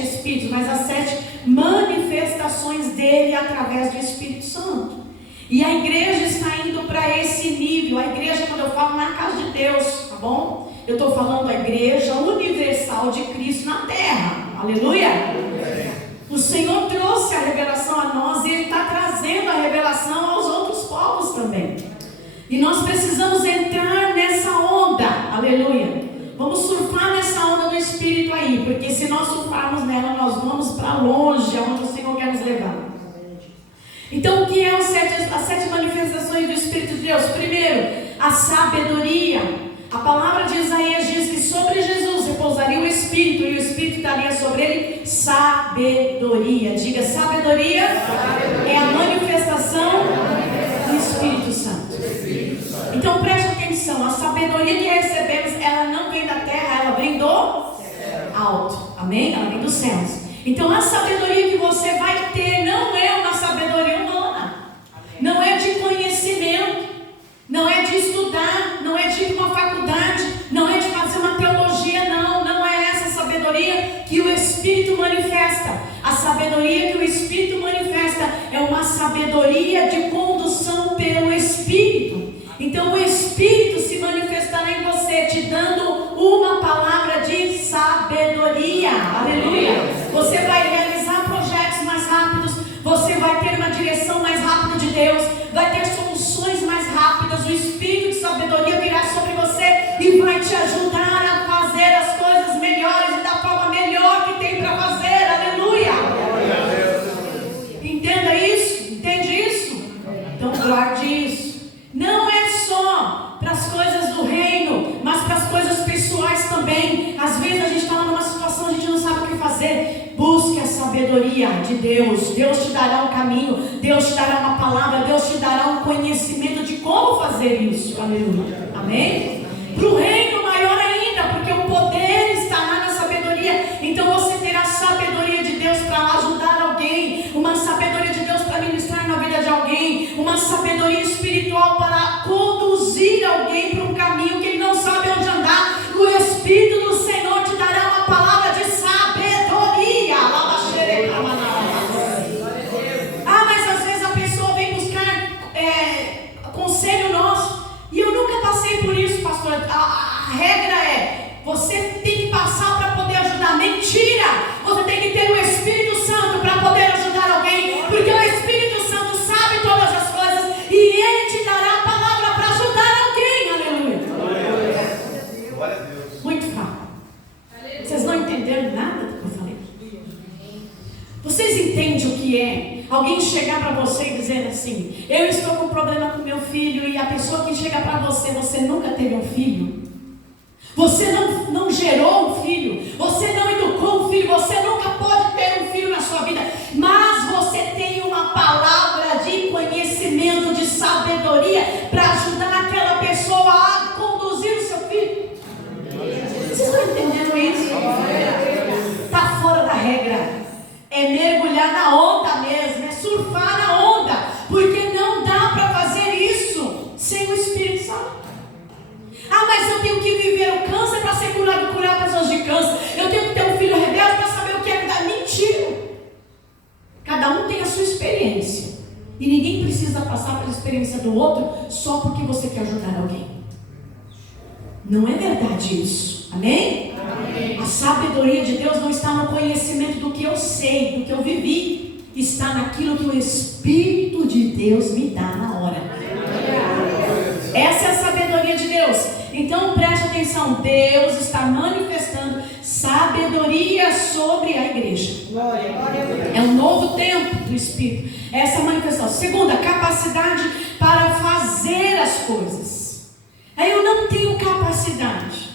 7 Espíritos, mas as 7 manifestações dele através do Espírito Santo. E a igreja está indo para esse nível. A igreja, quando eu falo na casa de Deus, tá bom? Eu estou falando da igreja universal de Cristo na terra. Aleluia! O Senhor trouxe a revelação a nós e Ele está trazendo a revelação aos outros povos também. E nós precisamos entrar nessa onda. Aleluia! Vamos surfar nessa onda do Espírito aí, porque se nós surfarmos nela, nós vamos para longe, aonde o Senhor quer nos levar. Então, o que é as 7 manifestações do Espírito de Deus? Primeiro, a sabedoria. A palavra de Isaías diz que sobre Jesus repousaria o Espírito, e o Espírito daria sobre ele sabedoria. Diga, sabedoria é a manifestação do Espírito Santo. Então, preste atenção, a sabedoria que recebemos, ela não vem da terra, ela vem do alto. Amém? Ela vem dos céus. Então, a sabedoria que você vai ter não é uma sabedoria humana, não é de conhecimento, não é de estudar, não é de ir para uma faculdade, não é de fazer uma teologia, não é essa sabedoria que o Espírito manifesta. A sabedoria que o Espírito manifesta é uma sabedoria de condução pelo Espírito. Então o Espírito se manifestará em você, te dando uma palavra de sabedoria. Aleluia! Você vai realizar projetos mais rápidos, você vai ter uma direção mais rápida de Deus, vai ter soluções mais rápidas. O Espírito de sabedoria virá sobre você e vai te ajudar a fazer as coisas melhores e da forma melhor que tem para fazer. Aleluia! Entenda isso? Entende isso? Então guarde isso. Não é só para as coisas do reino, mas para as coisas pessoais também. Às vezes a gente está numa situação, a gente não sabe o que fazer. Busque a sabedoria de Deus. Deus te dará um caminho, Deus te dará uma palavra, Deus te dará um conhecimento de como fazer isso. Aleluia. Amém? Para o reino maior ainda, porque o poder está lá na sabedoria. Então você terá sabedoria de Deus para ajudar alguém, uma sabedoria de Deus para ministrar na vida de alguém, uma sabedoria espiritual para conduzir alguém para um caminho que ele não sabe onde andar. O Espírito do Senhor te dará uma palavra de sabedoria. Ah, mas às vezes a pessoa vem buscar conselho nosso, e eu nunca passei por isso, pastor. A regra é, você tem que passar para poder ajudar. Mentira! Você tem que ter o Espírito Santo para poder ajudar alguém, porque o Espírito Santo sabe todas as coisas e ele te dará a palavra para ajudar alguém. Aleluia! Glória a Deus. Muito fraco. Vocês não entenderam nada do que eu falei? Vocês entendem o que é alguém chegar para você e dizer assim: eu estou com problema com meu filho, e a pessoa que chega para você, você nunca teve um filho, você não gerou um filho, você não educou um filho, você nunca pode ter um filho na sua vida, mas você tem uma palavra de conhecimento, de sabedoria para ajudar aquela pessoa a conduzir o seu filho. Vocês estão entendendo isso? Está fora da regra. É mergulhar na onda mesmo, é surfar na onda, porque não dá para fazer isso sem o Espírito Santo. Ah, mas eu tenho que viver o câncer para ser curado, curar pessoas de câncer. Eu tenho que ter um filho rebelde para saber o que é dar. Mentira! Cada um tem a sua experiência, e ninguém precisa passar pela experiência do outro só porque você quer ajudar alguém. Não é verdade isso. Amém? Amém. A sabedoria de Deus não está no conhecimento do que eu sei, do que eu vivi. Está naquilo que o Espírito de Deus me dá na hora. Essa é a sabedoria de Deus. Então preste atenção, Deus está manifestando sabedoria sobre a igreja. É um novo tempo do Espírito. Essa manifestação. Segunda, capacidade para fazer as coisas. Aí eu não tenho capacidade.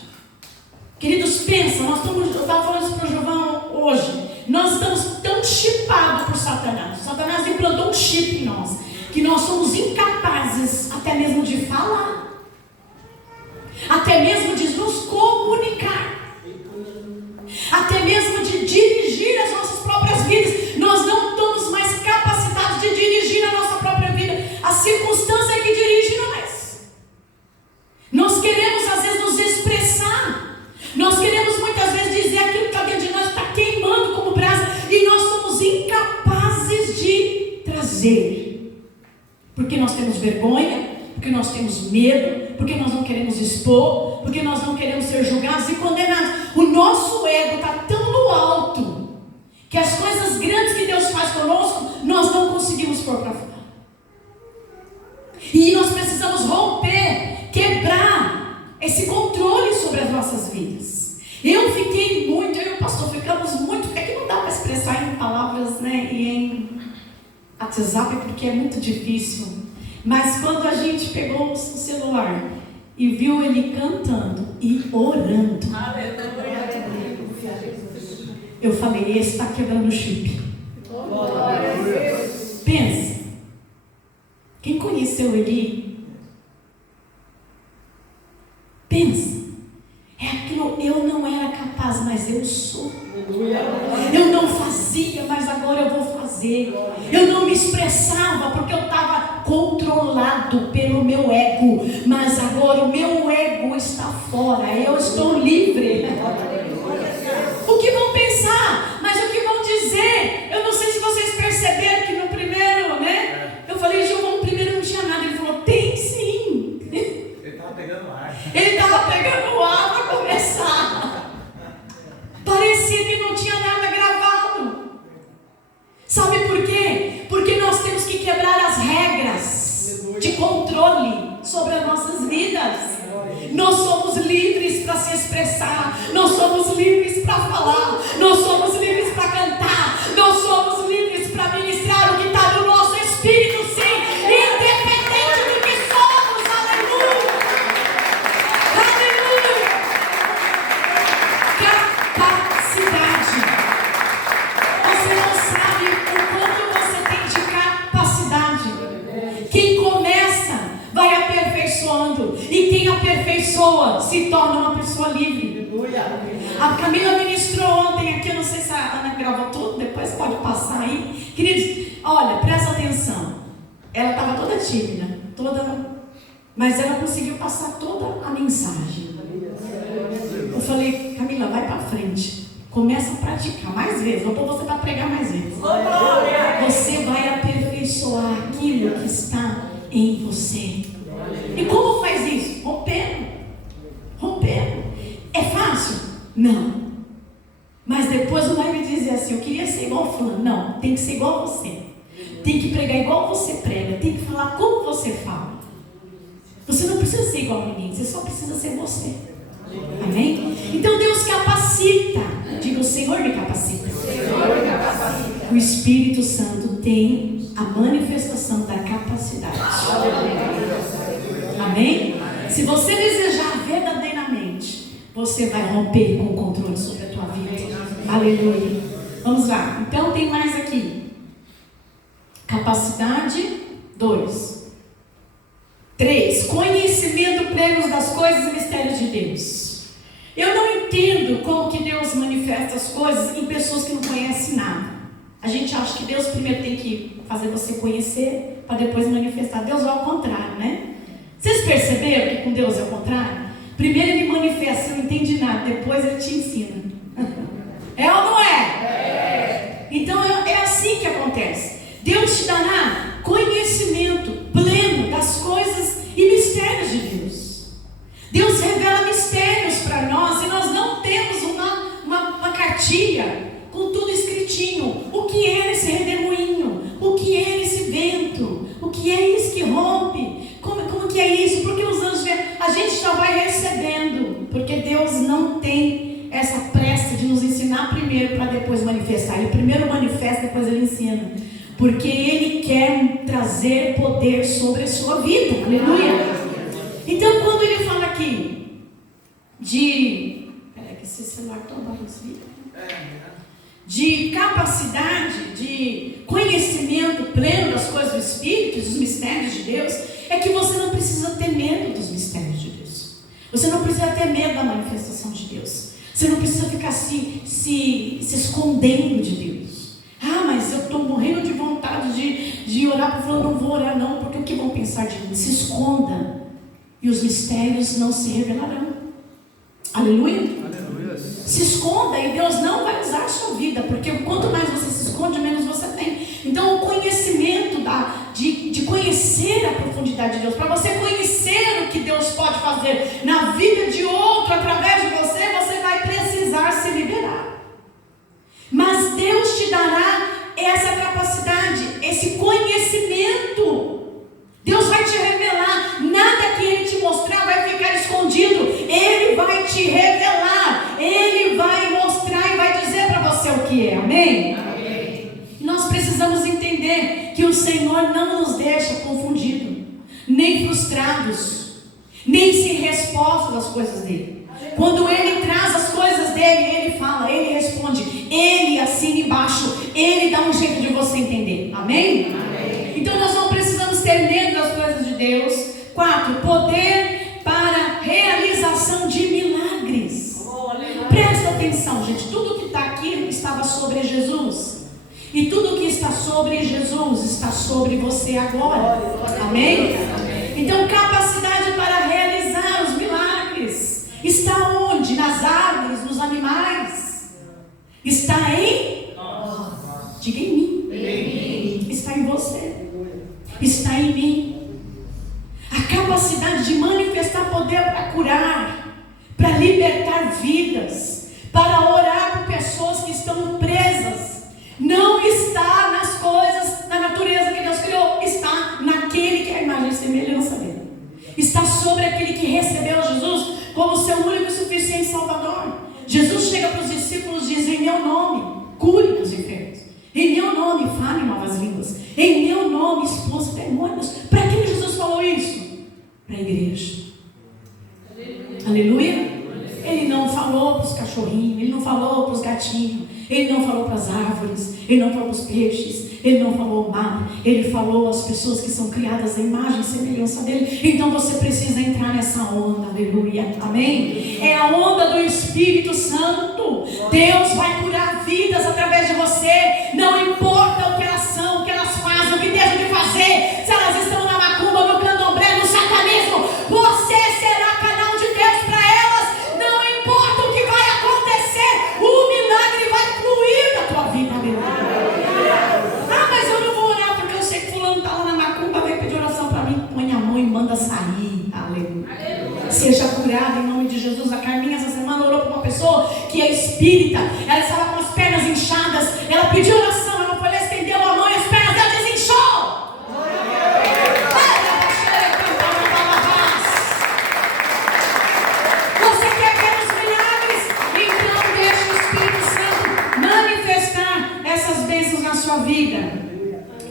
Queridos, pensa, eu estava falando isso para o Giovão hoje. Nós estamos tão chipados por Satanás. Satanás implantou um chip em nós, que nós somos incapazes até mesmo de falar, até mesmo de nos comunicar, até mesmo de dirigir as nossas próprias vidas. Nós não estamos mais capacitados de dirigir a nossa própria vida. A circunstância é que dirige nós. Nós queremos às vezes nos expressar. Nós queremos muitas vezes dizer aquilo que está dentro de nós está queimando como fazer, porque nós temos vergonha, porque nós temos medo, porque nós não queremos expor, porque nós não queremos ser julgados e condenados. O nosso ego está tão no alto que as coisas grandes que Deus faz conosco, nós não conseguimos pôr para fora. E nós precisamos romper, quebrar esse controle sobre as nossas vidas. Eu e o pastor ficamos muito, é que não dá para expressar em palavras, né, e em WhatsApp, porque é muito difícil. Mas quando a gente pegou o celular e viu ele cantando e orando, eu falei, esse está quebrando o chip. Pensa, quem conheceu ele, pensa, é aquilo, eu não era capaz, mas eu sou. Eu não fazia, mas agora eu vou fazer. Eu não me expressava porque eu estava controlado pelo meu ego, mas agora o meu ego está fora, eu estou livre. O que vão pensar, mas o que vão dizer? Eu não sei se vocês perceberam que no primeiro, né? Eu falei, Gil, no primeiro não tinha nada. Ele falou, tem sim. Ele estava pegando ar. Ele estava pegando ar para começar. Parecia que não tinha nada gravado. Sabe por quê? Porque nós temos que quebrar as regras de controle sobre as nossas vidas. Nós somos livres para se expressar, nós somos livres para falar, nós somos livres para cantar, nós somos livres para ministrar o que está no nosso espírito, sim, independente do que somos. Aleluia! Aleluia! Capacidade. Você não sabe o quanto você tem de capacidade. Quem começa vai aperfeiçoando, e quem aperfeiçoa se torna uma pessoa livre. A Camila ministrou ontem aqui, eu não sei se a Ana gravou tudo, depois pode passar aí. Queridos, olha, presta atenção. Ela estava toda tímida, mas ela conseguiu passar toda a mensagem. Eu falei, Camila, vai para frente, começa a praticar mais vezes, vou pôr você para pregar mais vezes. Você vai aperfeiçoar aquilo que está em você. E como faz isso? Rompendo. É fácil? Não. Mas depois não vai me dizer assim, eu queria ser igual fulano. Não, tem que ser igual a você. Tem que pregar igual você prega. Tem que falar como você fala. Você não precisa ser igual a ninguém, você só precisa ser você. Amém? Então Deus capacita. Diga, o Senhor me capacita. O Espírito Santo tem a manifestação da capacidade. Amém? Se você desejar verdadeiramente, você vai romper com o controle sobre a tua vida. Aleluia. Vamos lá. Então tem mais aqui. Capacidade 2. 3. Conhecimento pleno das coisas e mistérios de Deus. Eu não entendo como que Deus manifesta as coisas em pessoas que não conhecem nada. A gente acha que Deus primeiro tem que fazer você conhecer para depois manifestar. Deus é ao contrário, né? Vocês perceberam que com Deus é o contrário? Primeiro ele manifesta, você não entende nada, depois ele te ensina. É ou não é? Então é assim que acontece. Deus te dará conhecimento pleno das coisas e mistérios de Deus. Deus revela mistérios para nós e nós não temos uma cartilha com tudo escritinho. O que é esse redemoinho? O que é esse vento? O que é isso que rompe? Como que é isso? Porque os anjos vêm. A gente já vai recebendo, porque Deus não tem essa pressa de nos ensinar primeiro para depois manifestar. Ele primeiro manifesta, depois ele ensina, porque ele quer trazer poder sobre a sua vida. Aleluia. Então quando ele fala aqui de esse celular tão barulho, de capacidade, de conhecimento pleno das coisas do Espírito, dos mistérios de Deus, é que você não precisa ter medo dos mistérios de Deus. Você não precisa ter medo da manifestação de Deus. Você não precisa ficar se escondendo de Deus. Ah, mas eu estou morrendo de vontade de orar para falar, não vou orar não, porque o que vão pensar de mim? Se esconda e os mistérios não se revelarão. Aleluia? Aleluia. Se esconda e Deus não vai usar a sua vida, porque quanto mais você se esconde, menos você tem. Então o conhecimento da de conhecer a profundidade de Deus, para você conhecer o que Deus pode fazer na vida de outro através de você, você vai precisar se liberar. Mas Deus te dará essa capacidade, esse conhecimento. Deus vai te revelar. Nada que Ele te mostrar vai ficar escondido. Ele vai te revelar. Ele vai mostrar e vai dizer para você o que é. Amém? Amém. Nós precisamos entender que o Senhor não nos deixa confundidos, nem frustrados, nem sem resposta das coisas dele. Quando Ele traz as coisas dele, Ele fala, Ele responde, Ele assina embaixo, Ele dá um jeito de você entender. Amém? Amém. Então nós não precisamos ter medo das coisas de Deus. 4, poder para realização de milagres. Presta atenção, gente, tudo que está aqui estava sobre Jesus. E tudo que está sobre Jesus está sobre você agora. Amém? Então, capacidade para realizar os milagres está onde? Nas árvores, nos animais. Está em? Diga em mim. Está em você. Está em mim. A capacidade de manifestar poder para curar, para libertar vidas, para orar por pessoas que estão presas, não está nas coisas, na natureza que Deus criou, está naquele que é a imagem e semelhança dele. Está sobre aquele que recebeu Jesus como seu único e suficiente Salvador. Jesus chega para os discípulos e diz, em meu nome, cure os enfermos. Em meu nome, fale novas línguas. Em meu nome, expulse demônios. Para quem Jesus falou isso? Para a igreja. Aleluia. Ele não falou para os cachorrinhos, Ele não falou para os gatinhos, Ele não falou para as árvores, Ele não falou para os peixes, Ele não falou ao mar, Ele falou às pessoas que são criadas à imagem e semelhança dEle. Então você precisa entrar nessa onda, aleluia, amém? É a onda do Espírito Santo. Deus vai curar vidas através de você, não importa o que elas são, o que elas fazem, o que deixam de fazer, se elas estão na macumba, no candomblé, no satanismo, você será canal de Deus para elas. Não importa o que vai acontecer, o milagre vai fluir da tua vida, aleluia. Ah, mas eu não vou orar porque eu sei que fulano está lá na macumba, vai pedir oração para mim. Põe a mão e manda sair, aleluia. Seja curado em nome de Jesus. A Carminha essa semana orou para uma pessoa que é espírita, ela estava com as pernas inchadas, ela pediu oração, ela foi lá, estendeu a mão e as pernas dela desinchou. Você quer ver os milagres? Então deixa o Espírito Santo manifestar essas bênçãos na sua vida.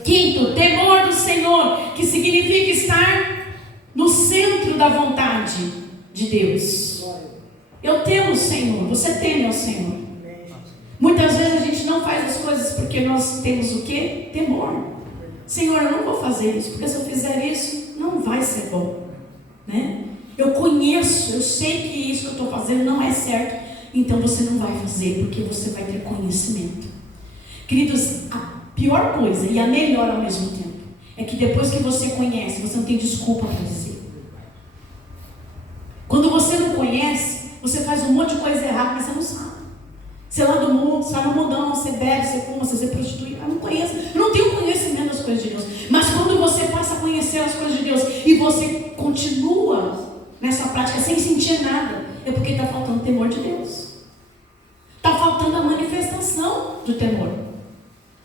5, temor do Senhor, que significa estar no centro da vontade de Deus. Eu temo o Senhor. Você teme ao Senhor. Muitas vezes a gente não faz as coisas porque nós temos o quê? Temor. Senhor, eu não vou fazer isso, porque se eu fizer isso, não vai ser bom, né? Eu conheço, eu sei que isso que eu estou fazendo não é certo. Então você não vai fazer, porque você vai ter conhecimento. Queridos, a pior coisa e a melhor ao mesmo tempo é que depois que você conhece, você não tem desculpa para dizer. Quando você não conhece, você faz um monte de coisa errada, mas você não sabe. Você é lá do mundo, você está no mundão, você bebe, você fuma, você se prostitui. Eu não conheço, eu não tenho conhecimento das coisas de Deus. Mas quando você passa a conhecer as coisas de Deus e você continua nessa prática sem sentir nada, é porque está faltando temor de Deus. Está faltando a manifestação do temor.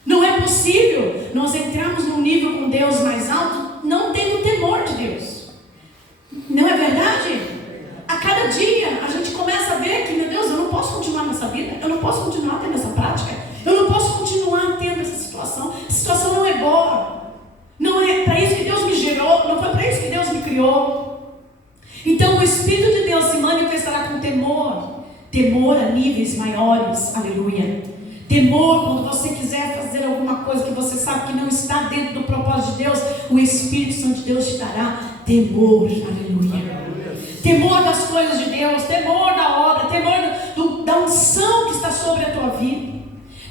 Não é possível nós entrarmos num nível com Deus mais alto não tendo temor de Deus. Não é verdade? A cada dia a gente começa a ver que, meu Deus, eu não posso continuar nessa vida, eu não posso continuar tendo essa prática, eu não posso continuar tendo essa situação. A situação não é boa. Não é para isso que Deus me gerou, não foi para isso que Deus me criou. Então o Espírito de Deus se manifestará com temor. Temor a níveis maiores, aleluia. Temor quando você quiser fazer alguma coisa que você sabe que não está dentro do propósito de Deus, o Espírito Santo de Deus te dará temor, aleluia. Temor das coisas de Deus, temor da obra, temor da unção que está sobre a tua vida,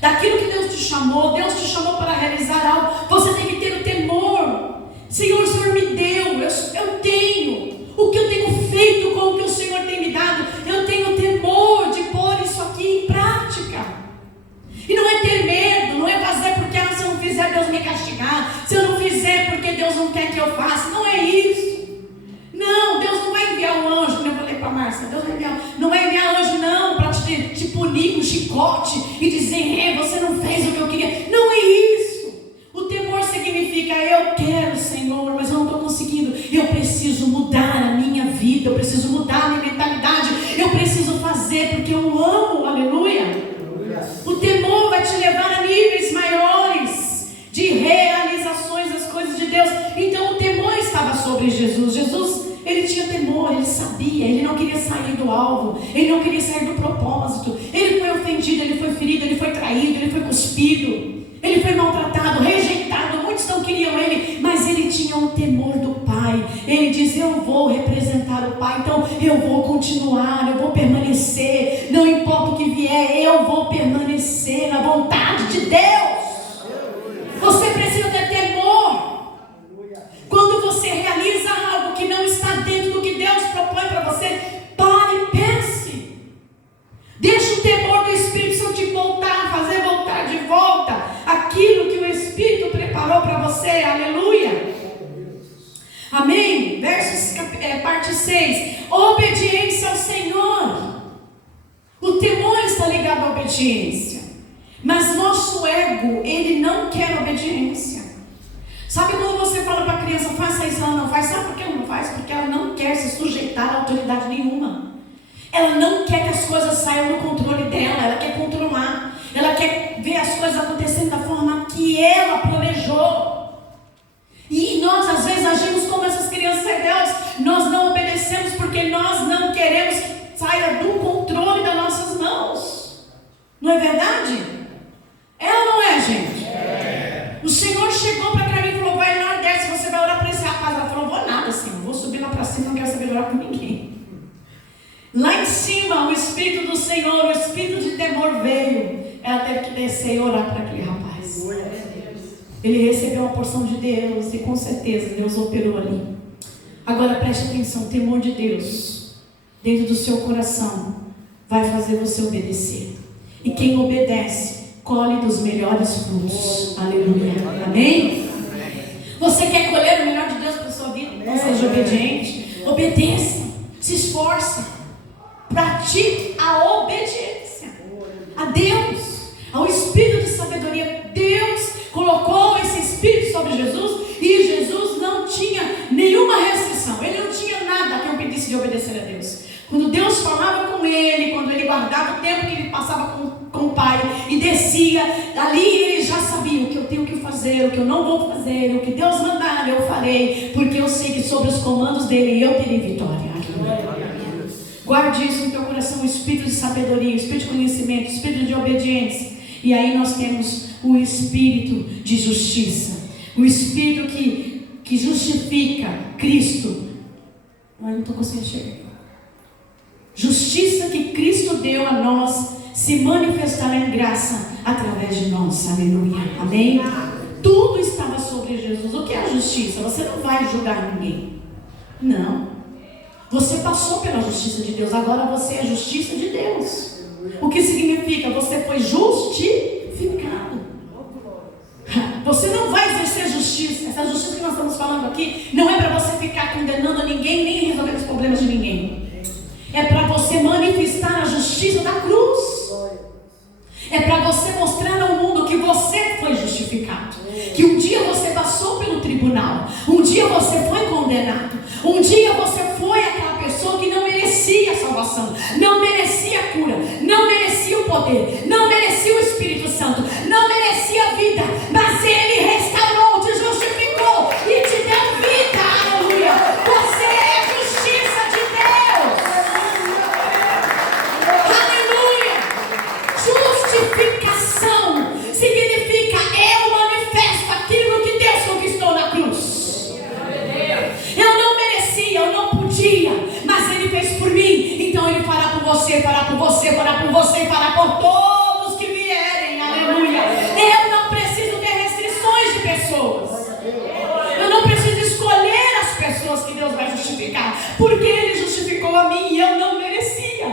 daquilo que Deus te chamou. Deus te chamou para realizar algo, você tem que ter o temor. Senhor, o Senhor me deu, eu tenho. O que eu tenho feito com o que o Senhor tem me dado, eu tenho temor de pôr isso aqui em prática. E não é ter medo, não é fazer porque se eu não fizer Deus me castigar, se eu não fizer que eu faço. Não é isso. Não, Deus não vai enviar um anjo, como eu falei para a Márcia. Deus não vai enviar anjo não para te punir com chicote e dizer, você não fez o que eu queria. Não é isso. O temor significa, eu quero, Senhor, mas eu não estou conseguindo. Eu preciso mudar a minha vida, eu preciso mudar a minha mentalidade, eu preciso fazer porque eu amo, aleluia. O temor vai te levar a níveis maiores de realizações das coisas de Deus. Então o temor estava sobre Jesus. Jesus, ele tinha temor, ele sabia, ele não queria sair do alvo, ele não queria sair do propósito. Ele foi ofendido, ele foi ferido, ele foi traído, ele foi cuspido, ele foi maltratado, rejeitado. Muitos não queriam ele, mas ele tinha um temor do Pai. Ele diz, eu vou representar o Pai, então eu vou continuar, eu vou permanecer, não importa o que vier, eu vou permanecer na vontade de Deus. Você precisa ter temor. Quando você realiza algo que não está dentro do que Deus propõe para você, pare e pense. Deixa o temor do Espírito Santo te voltar, fazer voltar de volta aquilo que o Espírito preparou para você, aleluia. Amém? Parte 6. Obediência ao Senhor. O temor está ligado à obediência, mas nosso ego, ele não quer obediência. Sabe quando você fala para a criança, faça isso, ela não faz? Sabe por que ela não faz? Porque ela não quer se sujeitar a autoridade nenhuma. Ela não quer que as coisas saiam do controle dela, ela quer controlar, ela quer ver as coisas acontecendo da forma que ela planejou. E nós às vezes agimos como essas crianças rebeldes. Nós não obedecemos porque nós não queremos que saia do controle das nossas mãos. Não é verdade? É ou não é, gente? É. O Senhor chegou para mim e falou, vai lá, desce, você vai orar para esse rapaz. Ela falou, vou nada, Senhor, vou subir lá para cima, não quero saber orar com ninguém. Lá em cima, o Espírito do Senhor, o Espírito de temor veio. Ela teve que descer e orar para aquele rapaz. Ele recebeu uma porção de Deus e com certeza Deus operou ali. Agora preste atenção, o temor de Deus dentro do seu coração vai fazer você obedecer. E quem obedece, colhe dos melhores frutos. Aleluia. Amém? Você quer colher o melhor de Deus para a sua vida? Não seja obediente. Obedeça, se esforce, pratique a obediência a Deus, ao Espírito de sabedoria. Deus colocou esse Espírito sobre Jesus e Jesus não tinha nenhuma restrição. Ele não tinha nada que impedisse de obedecer a Deus. Quando Deus falava com ele, quando ele guardava o tempo que ele passava com o Pai e descia, ali ele já sabia o que eu tenho que fazer, o que eu não vou fazer, o que Deus mandar eu farei, porque eu sei que sobre os comandos dele eu terei vitória. Guarde isso no teu coração, o Espírito de sabedoria, o Espírito de conhecimento, o Espírito de obediência. E aí nós temos o Espírito de justiça, o Espírito que justifica Cristo. Eu não estou conseguindo chegar. Justiça que Cristo deu a nós se manifestará em graça através de nós. Aleluia. Amém? Tudo estava sobre Jesus. O que é a justiça? Você não vai julgar ninguém. Não. Você passou pela justiça de Deus. Agora você é a justiça de Deus. O que significa? Você foi justificado. Você não vai exercer justiça. Essa justiça que nós estamos falando aqui não é para você ficar condenando ninguém, nem resolver os problemas de ninguém. É para você manifestar a justiça da cruz. É para você mostrar ao mundo que você foi justificado. Que um dia você passou pelo tribunal. Um dia você foi condenado. Um dia você foi aquela pessoa que não merecia a salvação, não merecia a cura, não merecia o poder, não merecia o Espírito Santo, não merecia a vida. Mas Ele restaurou, te justificou e te deu vida. Aleluia. Você é a justiça de Deus. Aleluia. Justificação significa eu manifesto aquilo que Deus conquistou na cruz. Eu não merecia, eu não podia, mas Ele fez por mim. Então Ele fará por você, fará por você, fará por você, fará por todos que vierem. Aleluia. Eu não preciso ter restrições de pessoas. Eu não preciso escolher as pessoas que Deus vai justificar, porque Ele justificou a mim e eu não merecia.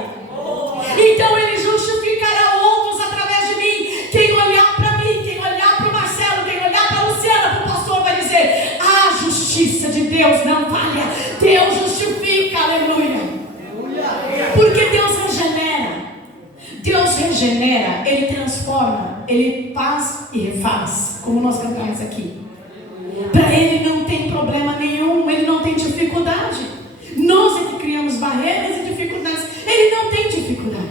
Então Ele justificará outros através de mim. Quem olhar para mim, quem olhar para o Marcelo, quem olhar para a Luciana, para o pastor, vai dizer: a justiça Deus não falha, Deus justifica, aleluia. Porque Deus regenera. Deus regenera, Ele transforma, Ele faz e refaz, como nós cantamos aqui. Para Ele não tem problema nenhum, Ele não tem dificuldade. Nós é que criamos barreiras e dificuldades, Ele não tem dificuldade.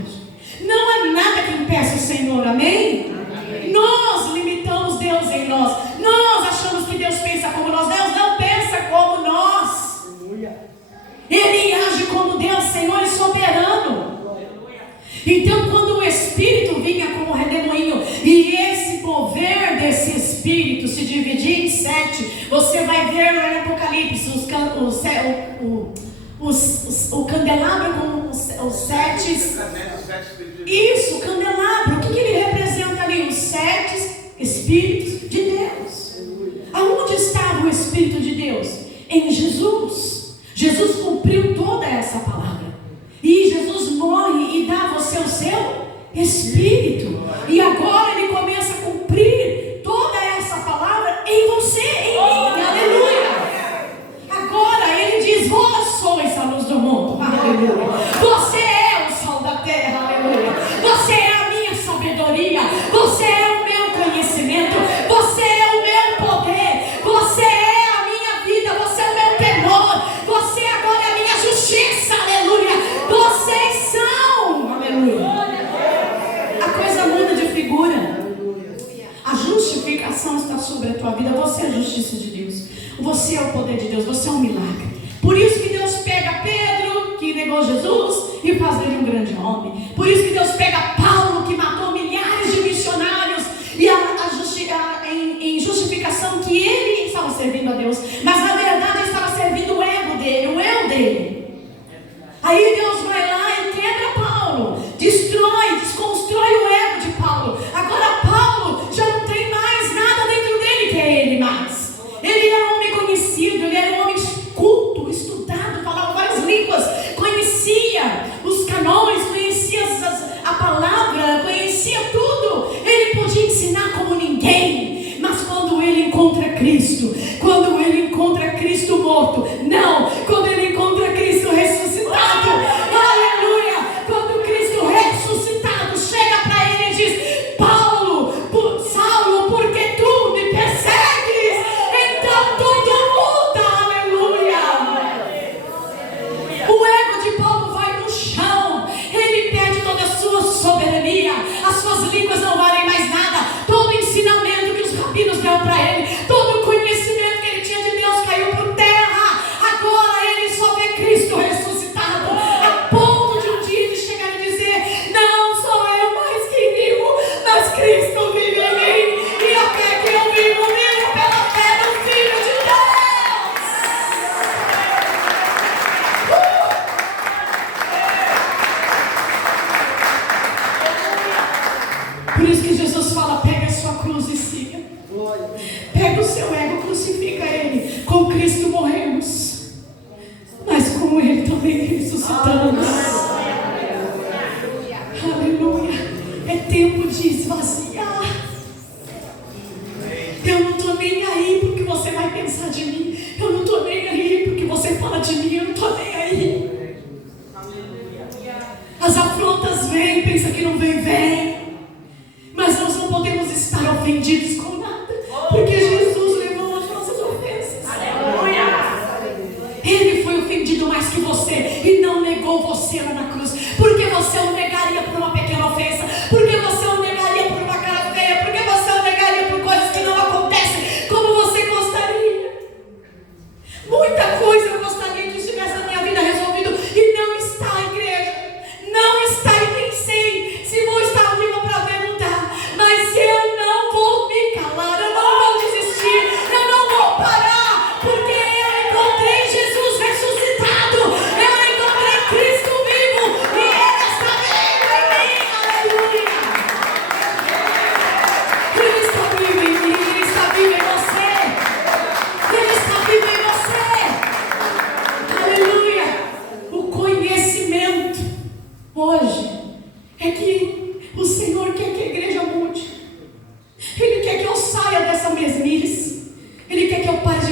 Não há nada que impeça o Senhor, amém? Nós limitamos Deus em nós. Nós achamos que Deus pensa como nós. Deus não pensa como nós. Ele age como Deus, Senhor e soberano. Então, quando o Espírito vinha como redemoinho, e esse mover desse Espírito se dividir em 7, você vai ver no Apocalipse o candelabro com os 7. Isso, o candelabro. O que ele representa ali? Os 7 Espíritos de Deus. Aonde estava o Espírito de Deus? Em Jesus. Jesus cumpriu toda essa palavra. E Jesus morre e dá a você o seu Espírito. E agora Ele começa a cumprir toda essa palavra em você, em mim. Aleluia. Agora Ele diz: vós sois a luz do mundo. Aleluia. Você é o sol da terra. Aleluia. Você é a minha sabedoria. Você é o meu conhecimento. Você é o meu poder. Você é a minha vida. Você é o meu temor. Você agora é a minha justiça. Aleluia. Vocês são. Aleluia. A coisa muda de figura. A justificação está sobre a tua vida. Você é a justiça de Deus. Você é o poder de Deus. Você é um milagre. Por isso que Deus pega Pedro, que negou Jesus, e faz dele um grande homem. Por isso que Deus pega Paulo, que matou milhares de missionários, e em justificação que ele estava servindo a Deus, mas na verdade estava servindo o ego dele, o eu dele. Aí Deus vai lá e quebra Paulo, destrói, desconstrói o ego de Paulo. Agora Paulo já não tem mais nada dentro dele que é ele mais. Ele era um homem conhecido, ele era um homem culto, estudado, falava várias línguas, conhecia os canônicos, conhecia a palavra, conhecia tudo. Ele podia ensinar como ninguém. Mas quando ele encontra Cristo, quando ele encontra Cristo morto, não, quando ele encontra Cristo ressuscitado, aleluia, quando Cristo ressuscitado chega para ele e diz: Paulo, Saulo, porque tu me persegues? Então tudo muda, aleluia. O ego de Paulo vai no chão, ele perde toda a sua soberania, as suas línguas não valem mais nada, todo o ensinamento que os rabinos deram para ele, todo o conhecimento que ele tinha de Deus caiu por terra. Agora ele só vê Cristo ressuscitado, a ponto de um dia ele chegar e dizer: não sou eu mais quem vivo, mas Cristo vive em mim, e a fé que eu vivo pela fé do Filho de Deus. Por isso que Jesus fala: pega a sua cruz e siga. Pega o seu ego, crucifica ele. Com Cristo morremos, mas com ele também ressuscitamos. Aleluia. É tempo de esvaziar. Eu não estou nem aí porque você vai pensar de mim. Eu não estou nem aí porque você fala de mim. Eu não estou nem aí. As afrontas vêm, pensa que não vem. Mas nós não podemos estar ofendidos com nada, porque Jesus levou as nossas ofensas. Ele foi ofendido mais que você e não negou você lá na cruz. Porque você o negaria por uma pequena ofensa? Porque você o negaria por uma cara feia? Porque você o negaria por coisas que não acontecem como você gostaria? Muita coisa eu gostaria que estivesse na minha vida resolvido e não está, igreja. Não está, e nem sei se vou estar viva para ver mudar. Mas eu não vou me calar, eu não vou desistir, eu não vou parar, porque eu encontrei Jesus ressuscitado, eu encontrei Cristo vivo, e Ele está vivo.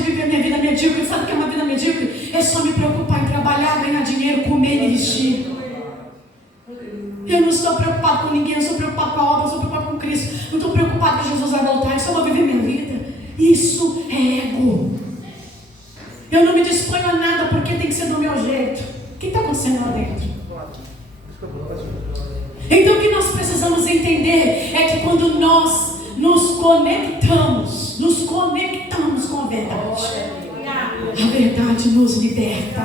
viver minha vida medíocre. Sabe o que é uma vida medíocre? É só me preocupar em trabalhar, ganhar dinheiro, comer e vestir. Eu não estou preocupado com ninguém, eu estou preocupado com a obra, eu estou preocupado com Cristo. Não estou preocupado que Jesus vai voltar, eu só vou viver minha vida. Isso é ego. Eu não me disponho a nada porque tem que ser do meu jeito. O que está acontecendo lá dentro? Então o que nós precisamos entender é que quando nós nos conectamos com a verdade, a verdade nos liberta.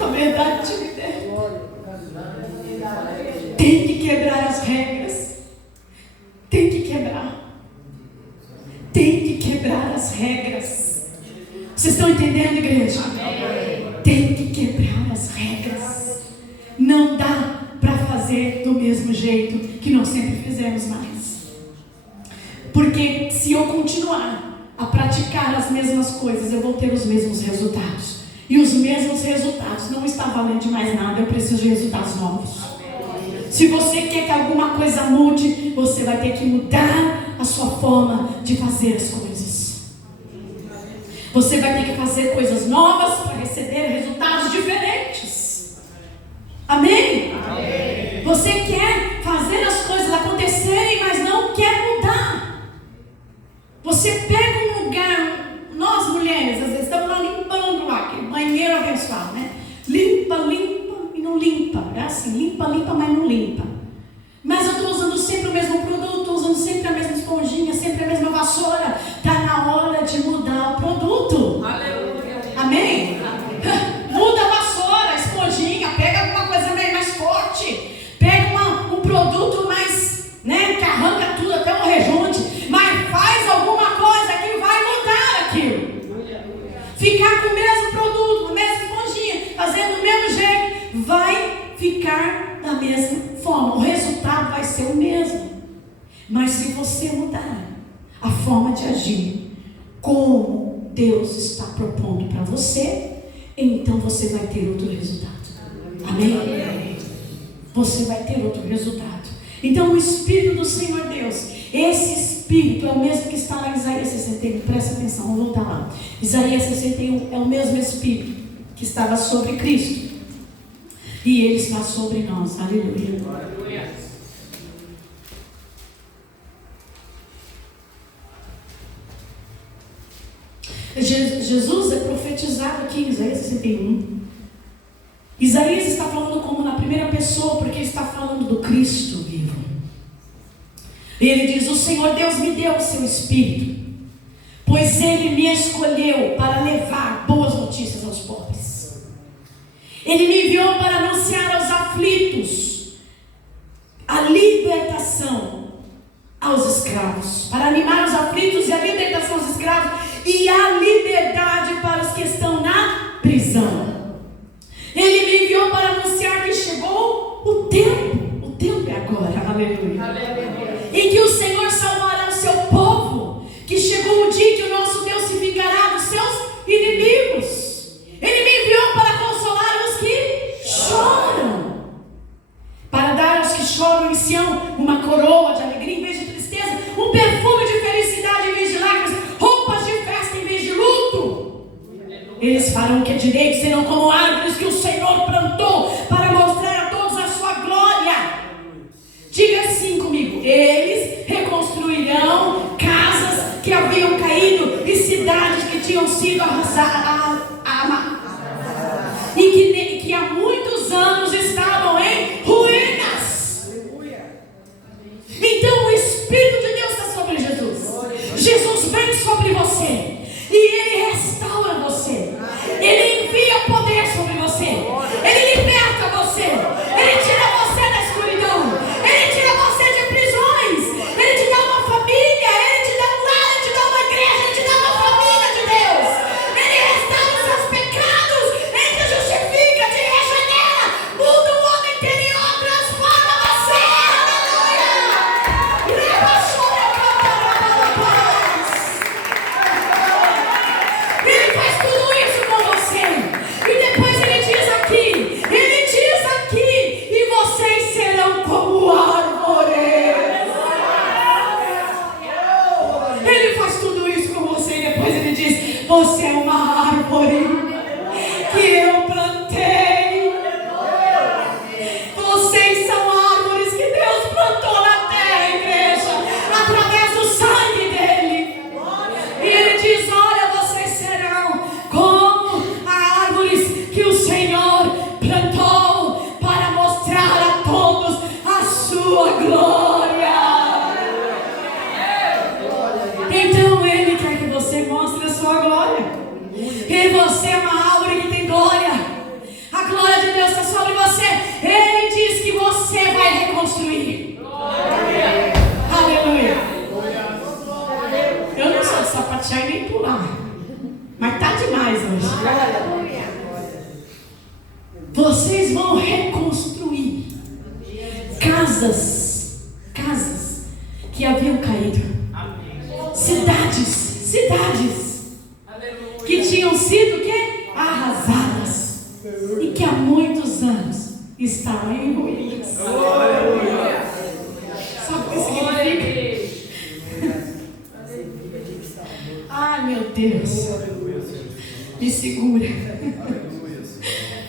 A verdade te liberta. Tem que quebrar as regras. Tem que quebrar. Tem que quebrar as regras. Vocês estão entendendo, igreja? Tem que quebrar as regras. Não dá para fazer do mesmo jeito que nós sempre fizemos mais. Porque se eu continuar a praticar as mesmas coisas, eu vou ter os mesmos resultados. E os mesmos resultados não está valendo de mais nada. Eu preciso de resultados novos. Se você quer que alguma coisa mude, você vai ter que mudar a sua forma de fazer as coisas. Você vai ter que fazer coisas novas para receber resultados diferentes. Amém? Amém? Você quer fazer as coisas acontecerem, mas não quer mudar. Você pega um lugar, nós mulheres, às vezes estamos lá limpando lá, aquele banheiro abençoado, né? Limpa e não limpa. É assim, limpa, mas não limpa. Mas eu estou usando sempre o mesmo produto, estou usando sempre a mesma esponjinha, sempre a mesma vassoura. Está na hora de mudar o produto. Aleluia. Amém? Muda a vassoura, a esponjinha, pega alguma coisa mais forte. Pega um produto mais, né, que arranca tudo até o rejunte. Mas faz alguma coisa que vai mudar aquilo. Ficar com o mesmo produto, a mesma esponjinha, fazendo do mesmo jeito, vai ficar da mesma forma. O resultado vai ser o mesmo. Mas se você mudar a forma de agir, como Deus está propondo para você, então você vai ter outro resultado. Amém? Você vai ter outro resultado. Então o Espírito do Senhor Deus, esse Espírito é o mesmo que está lá em Isaías 61. Presta atenção, vamos voltar lá. Isaías 61 é o mesmo Espírito que estava sobre Cristo. E Ele está sobre nós. Aleluia. Jesus é profetizado aqui em Isaías 61. Isaías está falando como na primeira pessoa, porque ele está falando do Cristo vivo. Ele diz: o Senhor Deus me deu o seu Espírito, pois Ele me escolheu para levar boas notícias aos pobres. Ele me enviou para anunciar aos aflitos a libertação aos escravos, para animar os aflitos e a libertação aos escravos e a liberdade para os que estão na prisão. Ele me enviou para anunciar que chegou o tempo é agora, aleluia, em que o Senhor salvará o seu povo, que chegou o dia que o nosso Deus se vingará dos seus inimigos. Ele me enviou para consolar os que choram, para dar aos que choram em Sião uma coroa de alegria em vez de tristeza, um perfume de felicidade em vez de lágrimas, roupas de festa em vez de luto. Eles farão o que é direito, serão como árvores que o Senhor plantou para mostrar a todos a sua glória. Diga assim comigo: eles reconstruirão casas que haviam caído e cidades que tinham sido arrasadas e que há muitos anos estavam em ruínas. Então o Espírito de Deus está sobre Jesus. Jesus vem sobre você e Ele restaura você. Ele envia poder sobre você. Ele liberta você. Ele tira você da escuridão. Ele tira você de prisões. Ele te dá uma família. Ele te dá um lar. Ele te dá uma igreja. Ele te dá uma família de Deus. Ele restaura os seus pecados. Ele te justifica, te regenera. Muda o Você é uma árvore que eu plantei. Vocês são árvores que Deus plantou na terra, igreja, através do sangue dele. E ele diz: olha, vocês serão como árvores que o Senhor plantou para mostrar a todos a sua glória. Então ele quer que você mostre a sua glória. E você é uma árvore que tem glória. A glória de Deus está sobre você. Ele diz que você vai reconstruir. Glória. Aleluia. Eu não sou de sapatear e nem pular, mas tá demais hoje. Vocês vão reconstruir casas que haviam caído. Cidades que tinham sido arrasadas e que há muitos anos estavam em ruínas. Sabe o que significa? Ai, meu Deus, me segura.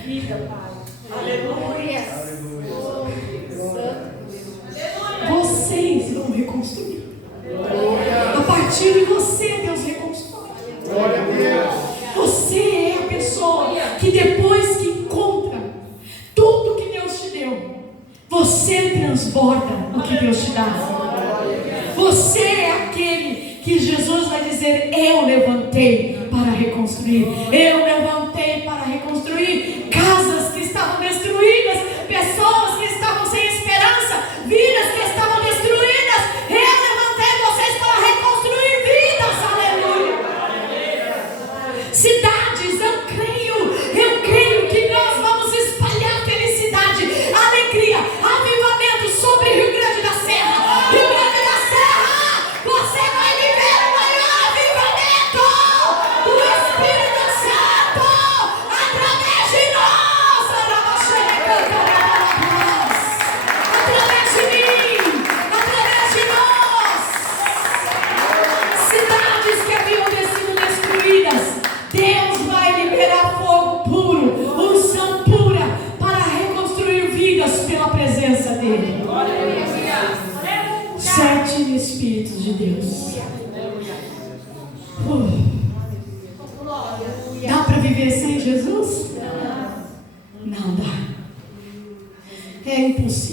Vida, Pai. Aleluia. Vocês vão reconstruir. A partir de você, Deus reconstrói. Glória a Deus. Você é a pessoa que depois que encontra tudo que Deus te deu, você transborda o que Deus te dá. Você é aquele que Jesus vai dizer: eu levantei para reconstruir. Eu levantei para reconstruir casas que estavam destruídas, pessoas que estavam sem esperança, vidas que estavam destruídas. Eu levantei vocês para reconstruir vidas. Aleluia. Cidades, eu creio que nós vamos espalhar felicidade, alegria, avivamento sobre Rio Grande da Serra. Rio Grande da Serra, você vai viver o maior avivamento do Espírito Santo através de nós. Através de mim, através de nós. Cidades que haviam sido destruídas, Deus vai liberar fogo puro, unção pura, para reconstruir vidas pela presença dele. 7 Espíritos de Deus. Dá para viver sem Jesus? Não dá. É impossível.